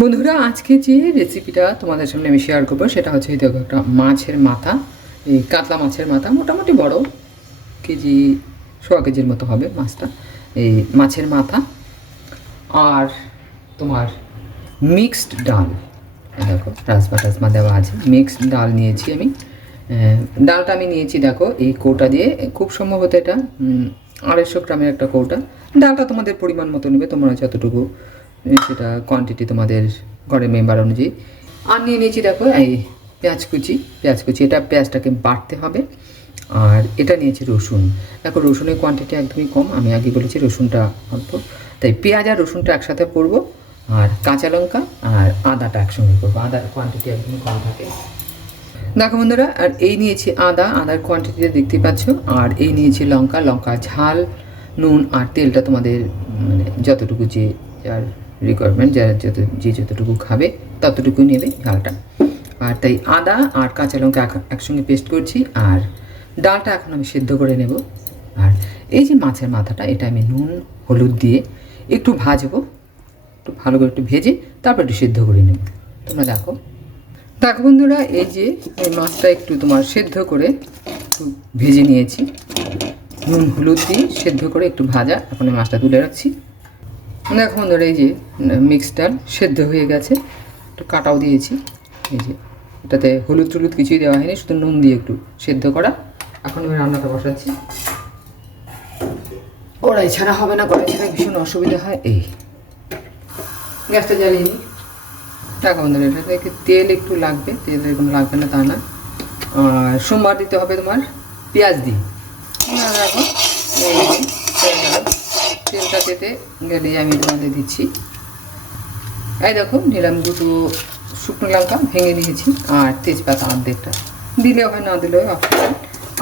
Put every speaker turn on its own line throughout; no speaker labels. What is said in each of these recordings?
বন্ধুরা, আজকে যে রেসিপিটা তোমাদের সামনে আমি শেয়ার করব, সেটা হচ্ছে এই দেখো একটা মাছের মাথা, এই কাতলা মাছের মাথা, মোটামুটি বড়, কেজি, সোয়া কেজির মতো হবে মাছটা, এই মাছের মাথা, আর তোমার মিক্সড ডাল দেখো, রাজমা টাজমা দেওয়া আছে মিক্সড ডাল নিয়েছি আমি ডালটা আমি নিয়েছি, দেখো, এই কৌটা দিয়ে, খুব সম্ভবত এটা আড়াইশো গ্রামের একটা কৌটা, ডালটা তোমাদের পরিমাণ মতো নেবে, তোমরা যতটুকু সেটা কোয়ান্টিটি তোমাদের ঘরের মেম্বার অনুযায়ী। আর নিয়ে নিয়েছি দেখো, এই পেঁয়াজ কুচি পেঁয়াজ কুচি, এটা পেঁয়াজটাকে বাড়তে হবে। আর এটা নিয়েছি রসুন। দেখো রসুনের কোয়ান্টিটি একদমই কম, আমি আগে বলেছি রসুনটা অল্প। তাই পেঁয়াজ আর রসুনটা একসাথে করব, আর কাঁচা লঙ্কা আর আদাটা একসঙ্গে করব। আদার কোয়ান্টিটি একদমই কম থাকে। দেখো বন্ধুরা, আর এই নিয়েছি আদা, আদার কোয়ান্টিটিটা দেখতে পাচ্ছ। আর এই নিয়েছি লঙ্কা লঙ্কা ঝাল, নুন আর তেলটা তোমাদের মানে যতটুকু যে, যার রিকোয়ারমেন্ট যার যত যে যতটুকু খাবে, ততটুকু নেবে ঝালটা আর তাই আদা আর কাঁচা লঙ্কা এক- একসঙ্গে পেস্ট করছি, আর ডালটা এখন আমি সেদ্ধ করে নেব। আর এই যে মাছের মাথাটা, এটা আমি নুন, হলুদ দিয়ে একটু ভাজবো। একটু ভালো করে একটু ভেজে তারপর একটু সেদ্ধ করে নেব। তোমরা দেখো। দেখো বন্ধুরা, এই যে এই মাছটা একটু তোমার সেদ্ধ করে একটু ভেজে নিয়েছি। নুন, হলুদ দিয়ে সেদ্ধ করে একটু ভাজা। এখন এই মাছটা তুলে রাখছি। দেখো বন্ধুরা এই যে মিক্স ডাল সেদ্ধ হয়ে গেছে। একটু কাটাও দিয়েছি। এই যে এটাতে হলুদ টলুদ কিছুই দেওয়া হয়নি শুধু নুন দিয়ে একটু সেদ্ধ করা। এখন আমি রান্নাটা বসাচ্ছি। কড়াই ছাড়া হবে না কড়াই ছাড়া ভীষণ অসুবিধা হয়। এই গ্যাসটা জ্বালিয়ে নিই টাকা বন্ধুরা এটা তেল একটু লাগবে তেল এরকম লাগবে না তা না। আর সোমবার দিতে হবে তোমার পেঁয়াজ দিই না, তেলটা দিতে গেলে আমি তোমাদের দিচ্ছি। এই দেখো নিলাম দুটো শুকনো লঙ্কা ভেঙে নিয়েছি আর তেজপাতা অর্ধেকটা। দিলেও হয় না দিলেও অপশন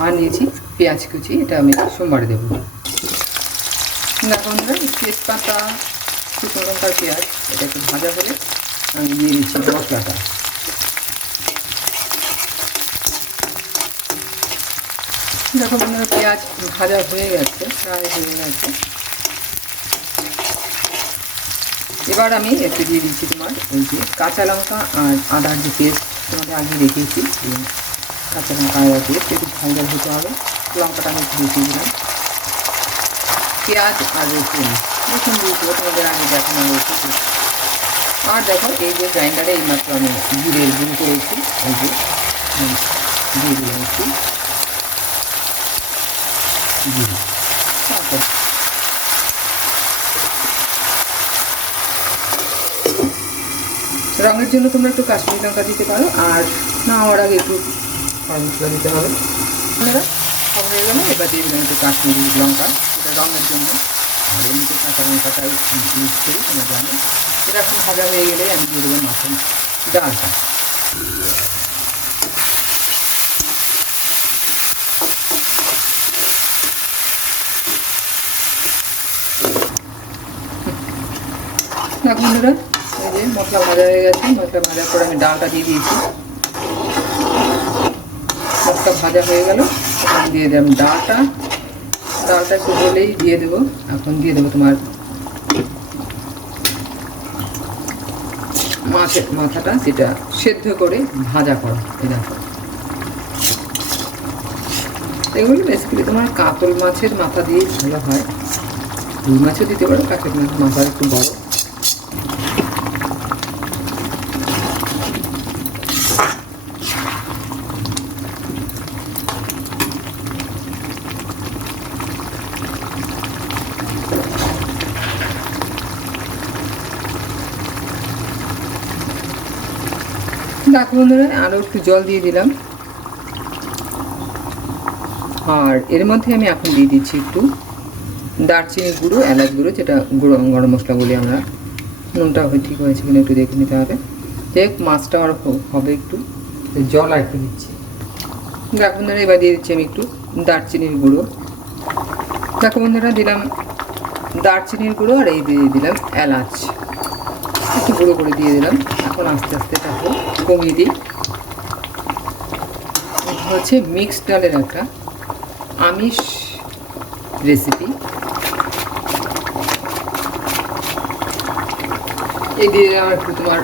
আর নিয়েছি পেঁয়াজ কুচি, এটা আমি সোমবারে দেবো। বন্ধুরা, তেজপাতা, শুকনো লঙ্কার পেঁয়াজ, এটা একটু ভাজা হলে আমি দিয়ে দিচ্ছি মশলাটা। দেখো বন্ধুরা, পেঁয়াজ ভাজা হয়ে গেছে, প্রায় হয়ে গেছে। এবার আমি একটু দিয়ে দিচ্ছি তোমার ওই যে কাঁচা লঙ্কা আর আদার যে পেস্ট তোমাদের আগে রেখেছি কাঁচা লঙ্কা আদার পেস্ট একটু ঝাল হতে হবে। লঙ্কাটা আমি একটু বেশি দিলাম। পেঁয়াজ আর রসুন রসুন দিয়েছিল তোমাদের আগে দেখানো হয়েছে আর দেখো, এই যে গ্রাইন্ডারে এইমাত্র আমি জিরের গুঁড়ো করেছি, এই যে দিয়ে দিলাম একটু। রঙের জন্য তোমরা একটু কাশ্মীরি লঙ্কা দিতে পারো, আর না আমার আগে একটু গরম মশলা দিতে হবে হয়ে গেল, এবার দিয়ে দিলাম একটু কাশ্মীরি লঙ্কা, এটা রঙের জন্য। আর এমনিতে কাঁচা লঙ্কাটাই ইউজ করি, তোমরা জানো। এটা এখন ভাজা হয়ে গেলে আমি দিয়ে দেবো মাছের ডালটা। বন্ধুরা মশলা ভাজা হয়ে গেছে মশলা ভাজার পরে আমি ডালটা দিয়ে দিয়েছি। মশলা ভাজা হয়ে গেল, এখন দিয়ে দিলাম ডালটা। ডালটা একটু হলেই দিয়ে দেবো, এখন দিয়ে দেবো তোমার মাছের মাথাটা যেটা সেদ্ধ করে ভাজা করা দেখো। এগুলো বেসিক্যালি তোমার কাতল মাছের মাথা দিয়ে ভালো হয়। রুই মাছও দিতে পারো কাতল মাছের মাথা একটু বড়। দেখো বন্ধুরা আরও একটু জল দিয়ে দিলাম। আর এর মধ্যে আমি এখন দিয়ে দিচ্ছি একটু দারচিনি গুঁড়ো এলাচ গুঁড়ো যেটা গুঁড়ো গরম মশলা বলি আমরা। নুনটা হয় ঠিক হয়েছে কিনা একটু দেখে নিতে হবে। দেখ মাছটা আর হবে একটু। জল আর একটু দিচ্ছি। দেখো বন্ধুরা এবার দিয়ে দিচ্ছি আমি একটু দারচিনির গুঁড়ো। দেখো বন্ধুরা দিলাম দারচিনির গুঁড়ো আর এই দিয়ে দিলাম এলাচ। একটু গুঁড়ো করে দিয়ে দিলাম। এখন আস্তে আস্তে তাকে কমিয়ে দিই। এটা হচ্ছে মিক্সড ডালের একটা আমিষ রেসিপি এই দিয়ে আমার একটু তোমার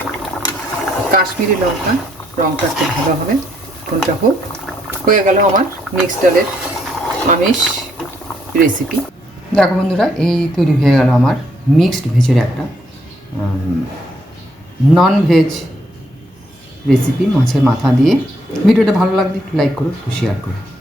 কাশ্মীরি লঙ্কা রঙটা একটু ভালো হবে। কোনটা হোক, হয়ে গেল আমার মিক্স ডালের আমিষ রেসিপি দেখো বন্ধুরা, এই তৈরি হয়ে গেল আমার মিক্সড ভেজের একটা। নন ভেজ রেসিপি মাছের মাথা দিয়ে। ভিডিওটা ভালো লাগলে একটু লাইক করুন শেয়ার করুন।